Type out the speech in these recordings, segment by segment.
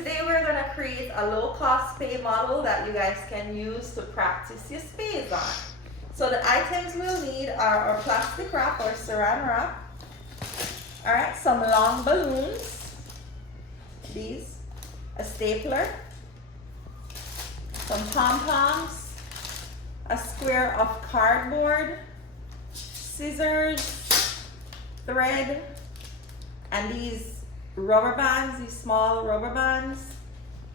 today we're going to create a low-cost spay model that you guys can use to practice your spays on. So the items we'll need are our plastic wrap or saran wrap. Alright, some long balloons, these, a stapler, some pom-poms, a square of cardboard, scissors, thread, and these rubber bands, these small rubber bands.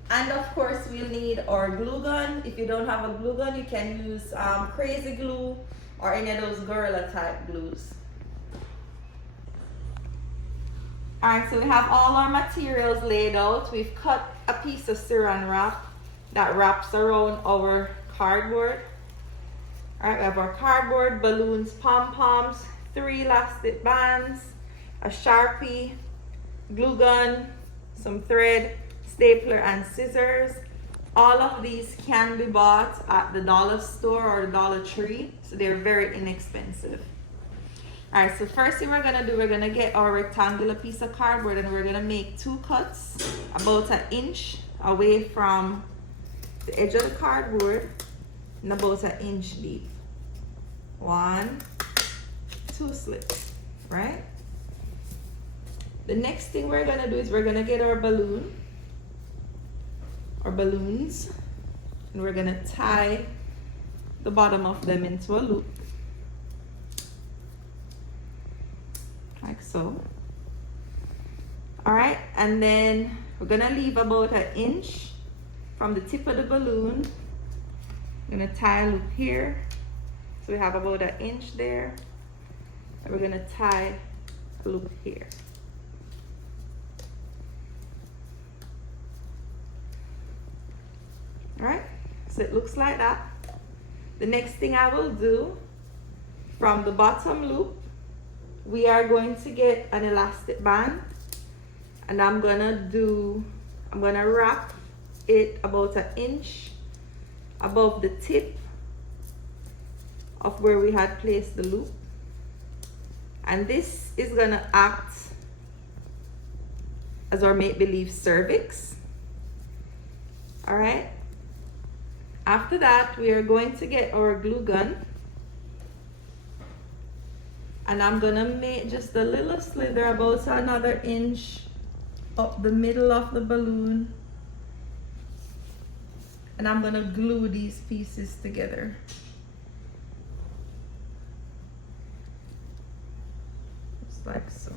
And of course we'll need our glue gun. If you don't have a glue gun, you can use crazy glue or any of those Gorilla type glues. Alright, so we have all our materials laid out. We've cut a piece of saran wrap that wraps around our cardboard. Alright, we have our cardboard, balloons, pom-poms, 3 elastic bands, a Sharpie, glue gun, some thread, stapler, and scissors. All of these can be bought at the dollar store or the Dollar Tree, so they're very inexpensive. All right, so first thing we're gonna do, we're gonna get our rectangular piece of cardboard and we're gonna make 2 cuts about 1 inch away from the edge of the cardboard and about 1 inch deep. 1, 2 slits, right? The next thing we're gonna do is we're gonna get our balloon or balloons and we're gonna tie the bottom of them into a loop like so. All right, and then we're gonna leave about 1 inch from the tip of the balloon. I'm gonna tie a loop here, so we have about 1 inch there, and we're gonna tie a loop here. All right, so it looks like that. The next thing I will do, from the bottom loop, we are going to get an elastic band, and I'm gonna wrap it about 1 inch above the tip of where we had placed the loop. And this is gonna act as our make-believe cervix. All right. After that, we are going to get our glue gun, and I'm gonna make just a little slither about another inch up the middle of the balloon, and I'm gonna glue these pieces together. Just like so.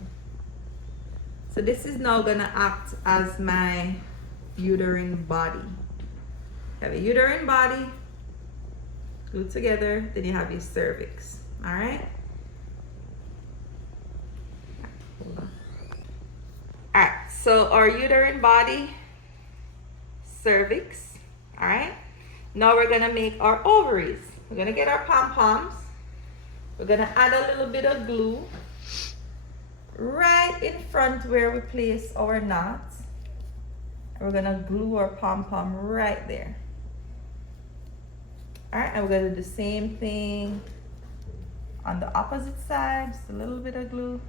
So this is now gonna act as my uterine body. You have a uterine body glued together, then you have your cervix. All right. All right, so our uterine body, cervix. All right, now we're gonna make our ovaries. We're gonna get our pom-poms. We're gonna add a little bit of glue right in front where we place our knot. We're gonna glue our pom-pom right there. All right, and we're gonna do the same thing on the opposite side. Just a little bit of glue.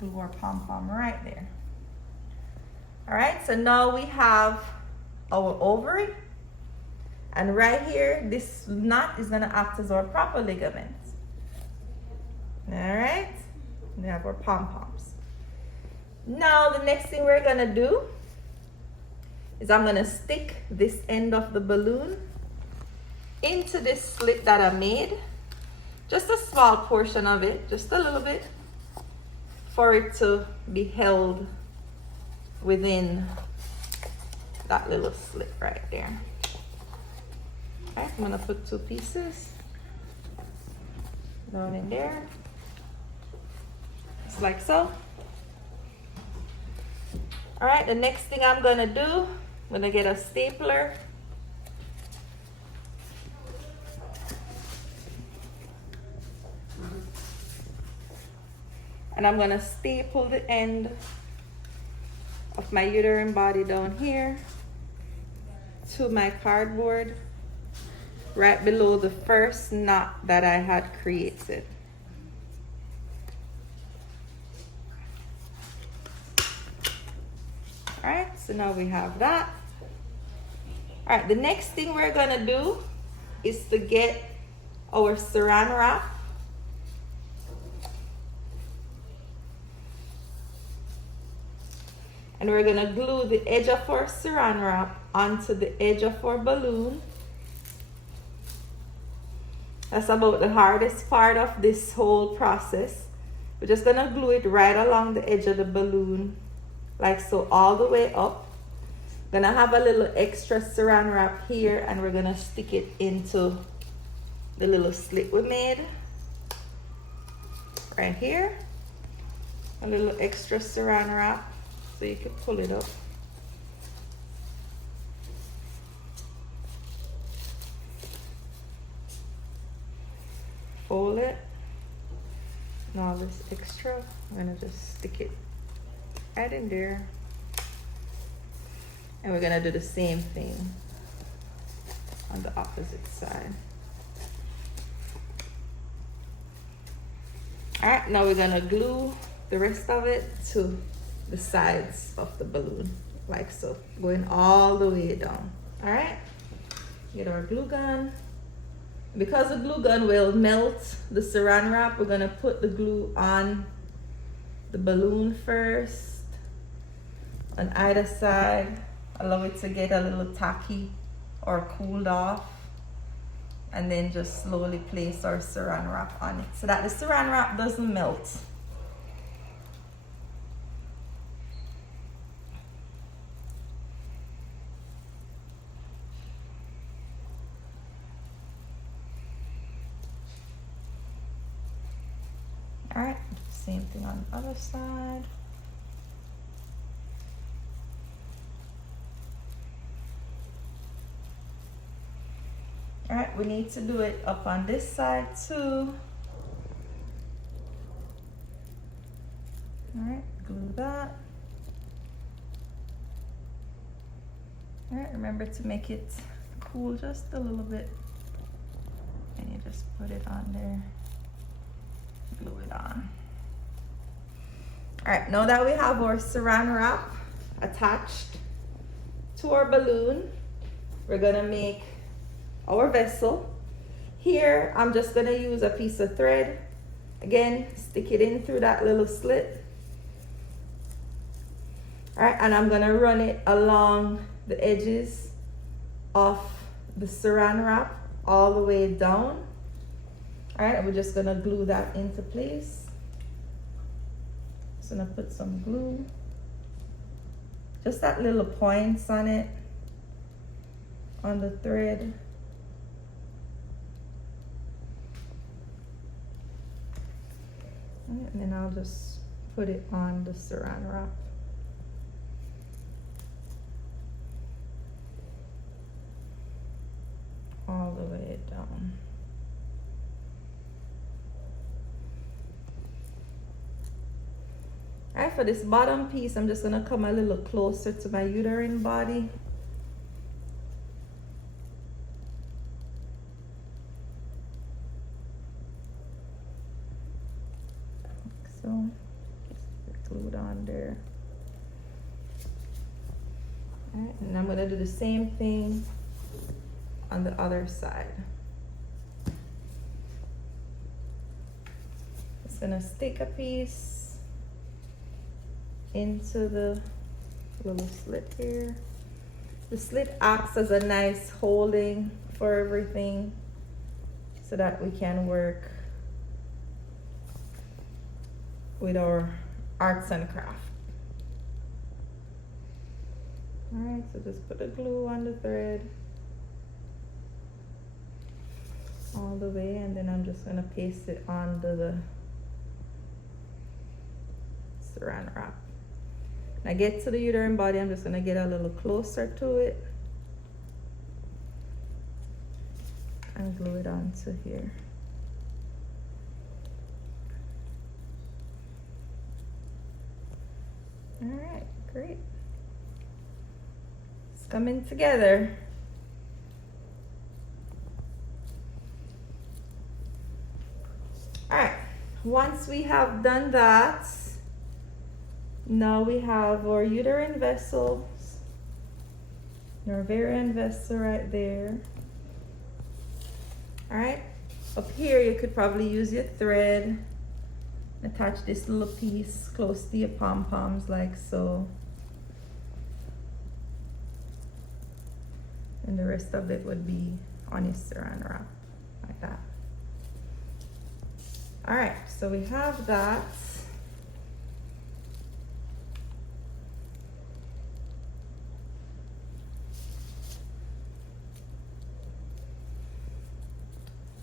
Glue our pom-pom right there. All right, so now we have our ovary, and right here, this knot is gonna act as our proper ligament. All right, we have our pom-poms. Now the next thing we're gonna do is I'm gonna stick this end of the balloon into this slit that I made. Just a small portion of it, just a little bit, for it to be held within that little slit right there. Okay, I'm gonna put 2 pieces down in there, just like so. All right, the next thing I'm gonna do, I'm gonna get a stapler. And I'm gonna staple the end of my uterine body down here to my cardboard right below the first knot that I had created. All right, so now we have that. All right, the next thing we're gonna do is to get our saran wrap. And we're gonna glue the edge of our saran wrap onto the edge of our balloon. That's about the hardest part of this whole process. We're just gonna glue it right along the edge of the balloon, like so, all the way up. Gonna have a little extra saran wrap here, and we're gonna stick it into the little slit we made right here. A little extra saran wrap so you can pull it up. Fold it. And all this extra, I'm gonna just stick it right in there. And we're gonna do the same thing on the opposite side. All right, now we're gonna glue the rest of it to the sides of the balloon, like so, going all the way down. All right, get our glue gun. Because the glue gun will melt the saran wrap, we're gonna put the glue on the balloon first on either side. Allow it to get a little tacky or cooled off, and then just slowly place our saran wrap on it so that the saran wrap doesn't melt. All right, same thing on the other side. All right, we need to do it up on this side too. All right, glue that. All right, remember to make it cool just a little bit. And you just put it on there, glue it on. All right, now that we have our saran wrap attached to our balloon, we're gonna make our vessel. Here, I'm just gonna use a piece of thread. Again, stick it in through that little slit. All right, and I'm gonna run it along the edges of the saran wrap all the way down. All right, we're just gonna glue that into place. Just gonna put some glue, just that little points on it, on the thread. And then I'll just put it on the saran wrap. All the way down. All right, for this bottom piece, I'm just gonna come a little closer to my uterine body. So, just glued on there. All right, and I'm gonna do the same thing on the other side. Just gonna stick a piece into the little slit here. The slit acts as a nice holding for everything so that we can work with our arts and craft. All right, so just put the glue on the thread all the way, and then I'm just gonna paste it onto the saran wrap. When I get to the uterine body, I'm just gonna get a little closer to it and glue it onto here. All right, great. It's coming together. All right, once we have done that, Now we have our uterine vessels, our ovarian vessel right there. All right, up here you could probably use your thread, attach this little piece close to your pom-poms like so. And the rest of it would be on your saran wrap, like that. All right, so we have that.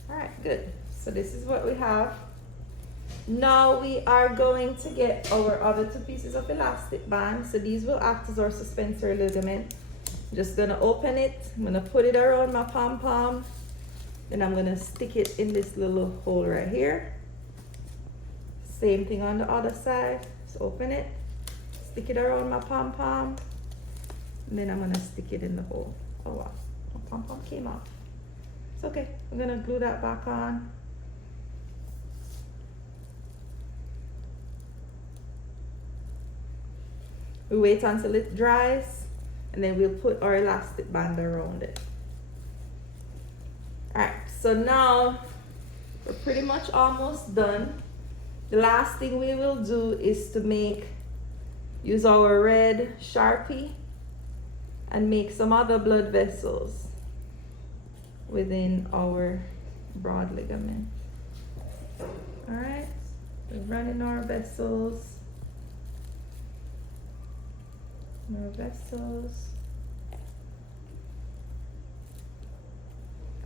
All right, good. So this is what we have. Now we are going to get our other two pieces of elastic band. So these will act as our suspensory ligament. Just gonna open it, I'm gonna put it around my pom-pom, then I'm gonna stick it in this little hole right here. Same thing on the other side, just open it, stick it around my pom-pom, and then I'm gonna stick it in the hole. Oh wow, my pom-pom came off. It's okay, I'm gonna glue that back on. We wait until it dries, and then we'll put our elastic band around it. All right, so now we're pretty much almost done. The last thing we will do is to use our red Sharpie and make some other blood vessels within our broad ligament. All right, we're running our vessels. More vessels.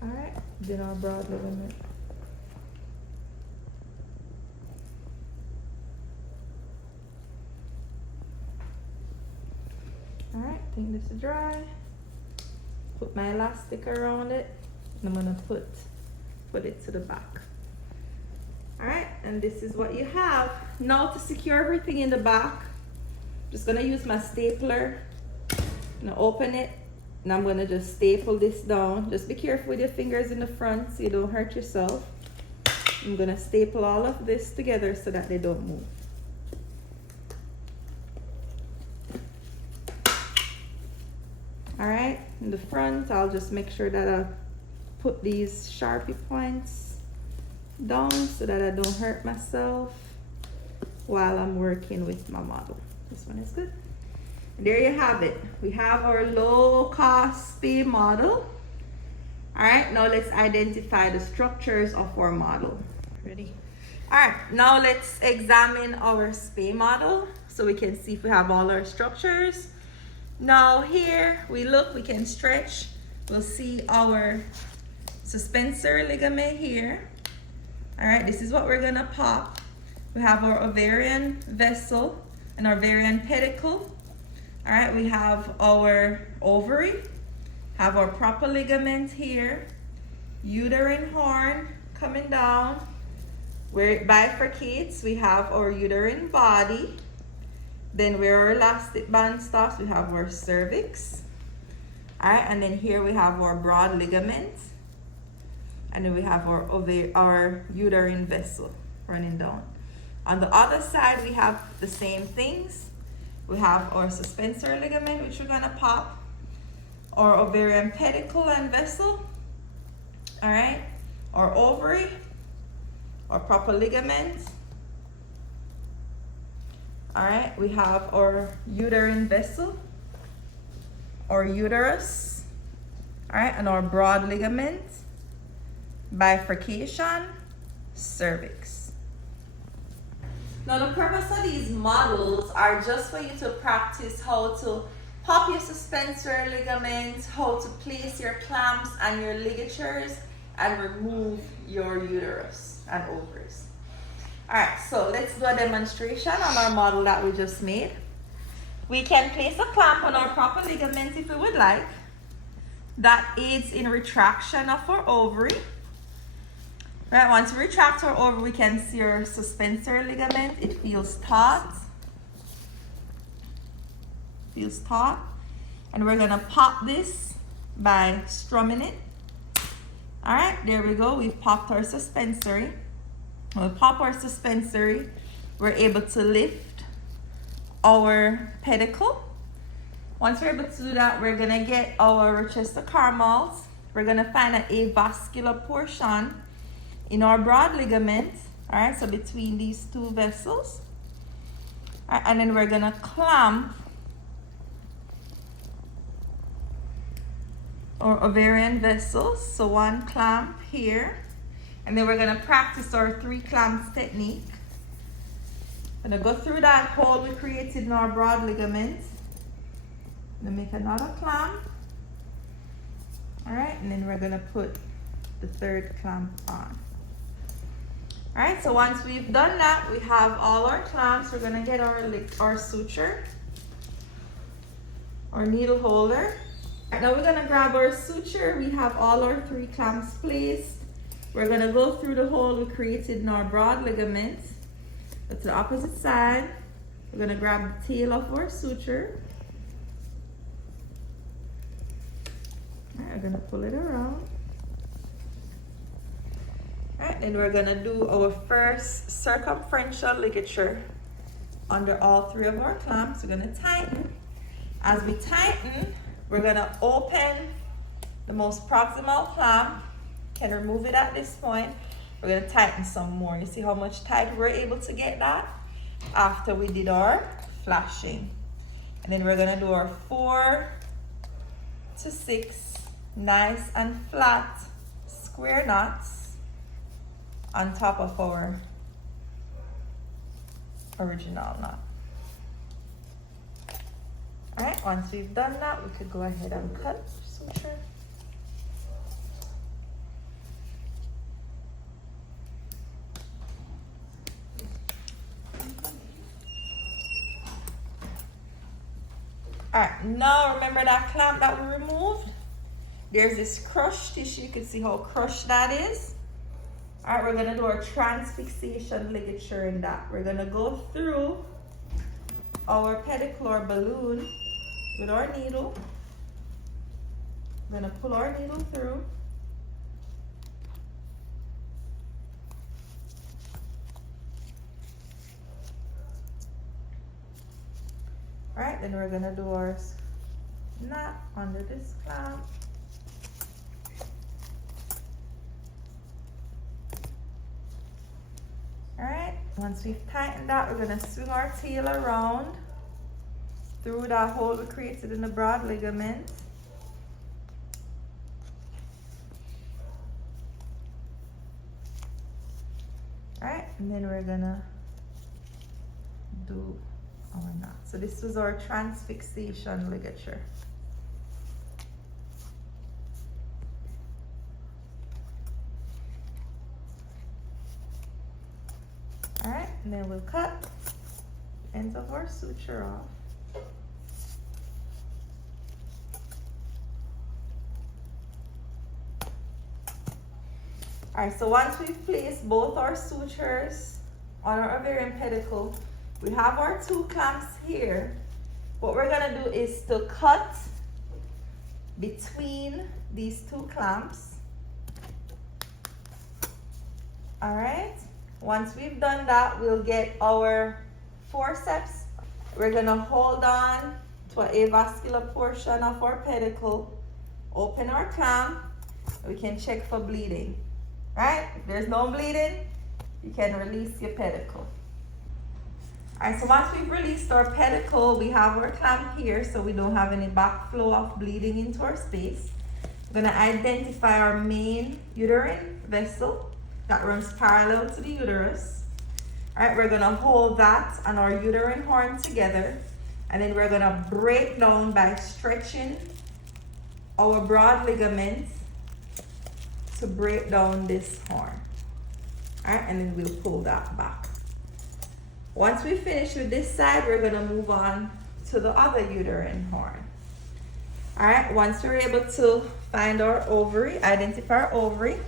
All right, then our broad ligament. All right, I think this is dry. Put my elastic around it, and I'm gonna put it to the back. All right, and this is what you have. Now to secure everything in the back, just gonna use my stapler. I'm gonna open it, and I'm gonna just staple this down. Just be careful with your fingers in the front so you don't hurt yourself. I'm gonna staple all of this together so that they don't move. All right, in the front, I'll just make sure that I put these Sharpie points down so that I don't hurt myself while I'm working with my model. This one is good. And there you have it. We have our low-cost spay model. All right, now let's identify the structures of our model. Ready? All right, now let's examine our spay model so we can see if we have all our structures. Now here, we can stretch. We'll see our suspensory ligament here. All right, this is what we're gonna pop. We have our ovarian vessel and our ovarian pedicle. All right, we have our ovary, have our proper ligament here, uterine horn coming down. Where it bifurcates, we have our uterine body. Then where our elastic band stops, we have our cervix. All right, and then here we have our broad ligament. And then we have our uterine vessel running down. On the other side, we have the same things. We have our suspensory ligament, which we're gonna pop, our ovarian pedicle and vessel. All right, our ovary, our proper ligament. All right, we have our uterine vessel, our uterus, all right, and our broad ligament, bifurcation, cervix. Now the purpose of these models are just for you to practice how to pop your suspensory ligament, how to place your clamps and your ligatures, and remove your uterus and ovaries. All right, so let's do a demonstration on our model that we just made. We can place a clamp on our proper ligament if we would like. That aids in retraction of our ovary. Right, once we retract our ovary, we can see our suspensory ligament. It feels taut. Feels taut. And we're gonna pop this by strumming it. All right, there we go. We've popped our suspensory. When we pop our suspensory, we're able to lift our pedicle. Once we're able to do that, we're gonna get our Rochester caramels. We're gonna find an avascular portion in our broad ligament, all right, so between these two vessels. All right, and then we're gonna clamp our ovarian vessels. So one clamp here, and then we're gonna practice our 3 clamps technique. I'm gonna go through that hole we created in our broad ligament. I'm gonna make another clamp. All right, and then we're gonna put the 3rd clamp on. All right, so once we've done that, we have all our clamps. We're gonna get our suture, our needle holder. Right, now we're gonna grab our suture. We have all our 3 clamps placed. We're gonna go through the hole we created in our broad ligament. Go to the opposite side. We're gonna grab the tail of our suture. All right, we're gonna pull it around. All right, then we're gonna do our first circumferential ligature under all 3 of our clamps. We're gonna tighten. As we tighten, we're gonna open the most proximal clamp. Can remove it at this point. We're gonna tighten some more. You see how much tight we're able to get that after we did our flashing. And then we're gonna do our 4 to 6 nice and flat square knots on top of our original knot. All right, once we've done that, we could go ahead and cut suture. All right, now remember that clamp that we removed? There's this crushed tissue. You can see how crushed that is. All right, we're gonna do our transfixation ligature in that. We're gonna go through our pedicular balloon with our needle. We're gonna pull our needle through. All right, then we're gonna do our knot under this clamp. All right, once we've tightened that, we're gonna swing our tail around through that hole we created in the broad ligament. All right, and then we're gonna do our knot. So this was our transfixation ligature. All right, and then we'll cut ends of our suture off. All right, so once we've placed both our sutures on our ovarian pedicle, we have our 2 clamps here. What we're gonna do is to cut between these 2 clamps. All right, once we've done that, we'll get our forceps. We're gonna hold on to an avascular portion of our pedicle, open our clamp, we can check for bleeding. Right? If there's no bleeding, you can release your pedicle. All right, so once we've released our pedicle, we have our clamp here so we don't have any backflow of bleeding into our space. We're gonna identify our main uterine vessel that runs parallel to the uterus. All right, we're gonna hold that and our uterine horn together, and then we're gonna break down by stretching our broad ligaments to break down this horn. All right, and then we'll pull that back. Once we finish with this side, we're gonna move on to the other uterine horn. All right, once we're able to find our ovary, identify our ovary,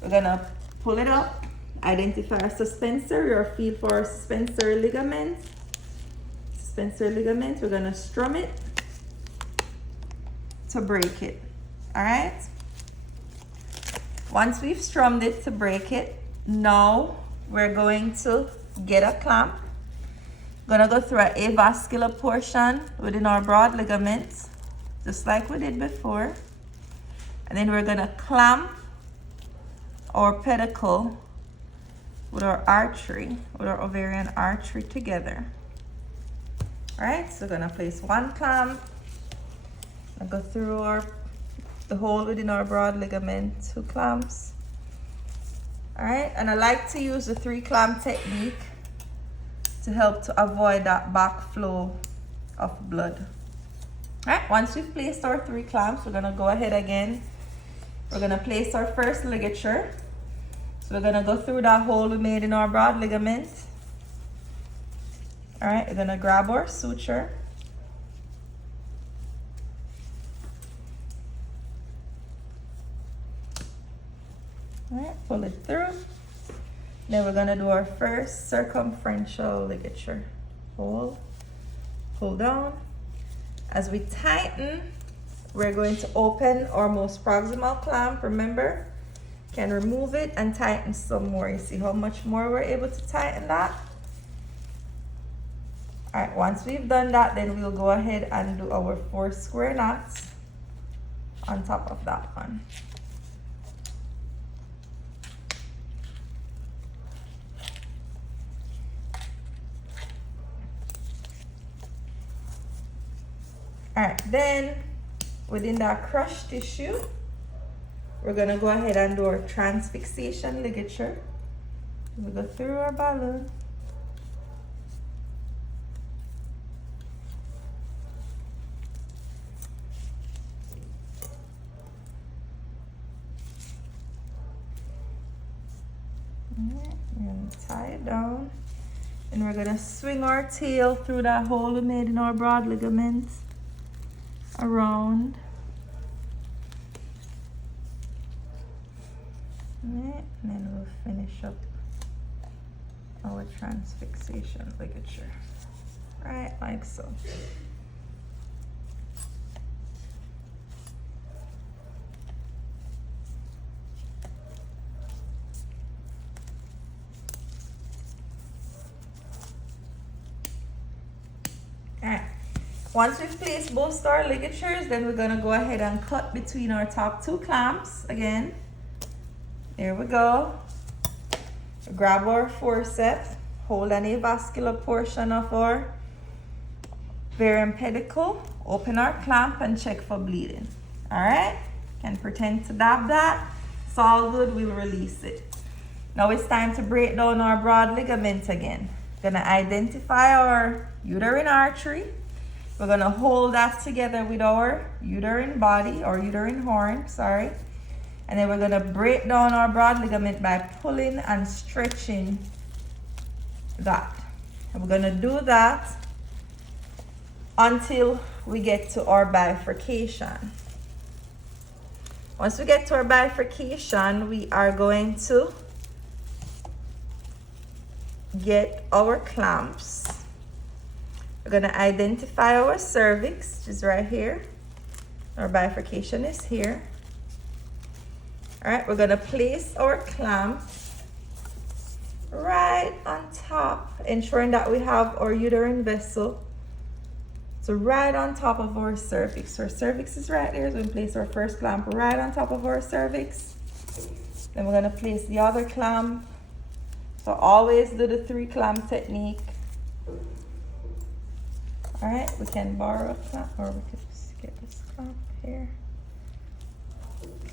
we're gonna pull it up, identify our suspensory or feel for our suspensory ligament. Suspensory ligament, we're gonna strum it to break it. All right. Once we've strummed it to break it, now we're going to get a clamp Gonna go through an avascular portion within our broad ligaments, just like we did before. And then we're gonna clamp our pedicle with our artery, with our ovarian artery together. All right, so we're gonna place one clamp and go through the hole within our broad ligament, 2 clamps. All right, and I like to use the 3 clamp technique to help to avoid that backflow of blood. All right, once we've placed our 3 clamps, we're gonna go ahead again. We're gonna place our first ligature. So we're gonna go through that hole we made in our broad ligament. All right, we're gonna grab our suture. All right, pull it through. Then we're gonna do our first circumferential ligature. Hold, pull down. As we tighten, we're going to open our most proximal clamp. Remember, can remove it and tighten some more. You see how much more we're able to tighten that? All right, once we've done that, then we'll go ahead and do our 4 square knots on top of that one. All right, then within that crushed tissue, we're gonna go ahead and do our transfixation ligature. We go through our balloon. Alright, we're gonna tie it down. And we're gonna swing our tail through that hole we made in our broad ligament around. Alright, and then we'll finish up our transfixation ligature. Right, like so. Alright, once we've placed both our ligatures, then we're gonna go ahead and cut between our top 2 clamps again. There we go. Grab our forceps, hold an avascular portion of our ovarian pedicle, open our clamp and check for bleeding. All right, can pretend to dab that. It's all good, we'll release it. Now it's time to break down our broad ligament again. Gonna identify our uterine artery. We're gonna hold that together with our uterine body or uterine horn, sorry. And then we're gonna break down our broad ligament by pulling and stretching that. And we're gonna do that until we get to our bifurcation. Once we get to our bifurcation, we are going to get our clamps. We're gonna identify our cervix, which is right here. Our bifurcation is here. All right, we're gonna place our clamp right on top, ensuring that we have our uterine vessel. So right on top of our cervix. So our cervix is right there, so we place our first clamp right on top of our cervix. Then we're gonna place the other clamp. So always do the 3 clamp technique. All right, we can borrow a clamp, or we could just get this clamp here.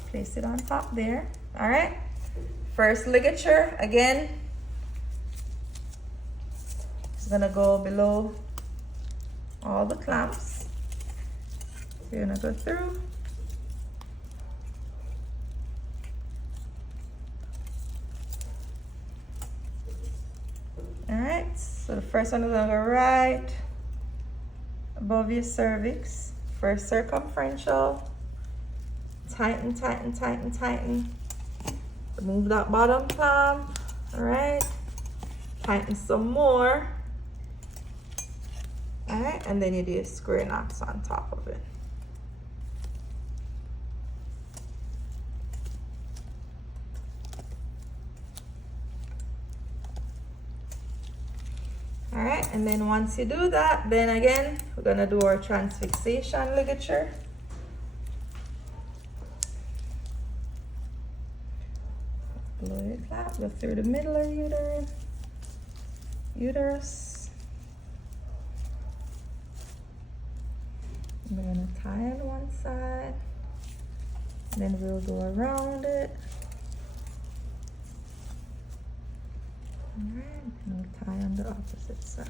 Place it on top there. All right, first ligature again. It's gonna go below all the clamps. So you're gonna go through. All right, so the first one is gonna go right above your cervix. First circumferential. Tighten, tighten, tighten, tighten. Remove that bottom clamp. All right. Tighten some more. All right, and then you do square knots on top of it. All right, and then once you do that, then again, we're gonna do our transfixation ligature. Blow your clamp, go through the middle of the uterus. We're gonna tie on one side, then we'll go around it. All right, and we'll tie on the opposite side.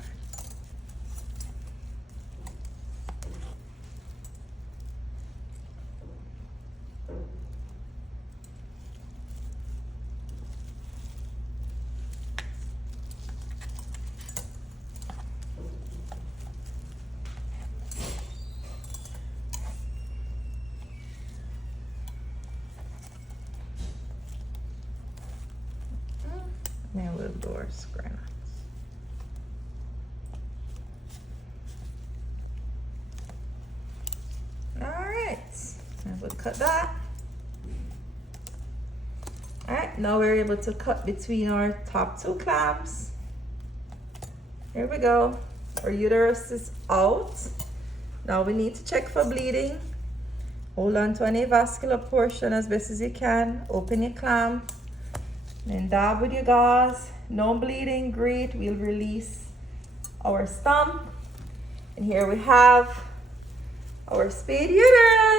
Now we'll do our square knots. All right, and we'll cut that. All right, now we're able to cut between our top two clamps. Here we go. Our uterus is out. Now we need to check for bleeding. Hold on to any vascular portion as best as you can. Open your clamp. Then dab with your gauze. No bleeding, great. We'll release our stump. And here we have our spayed uterus.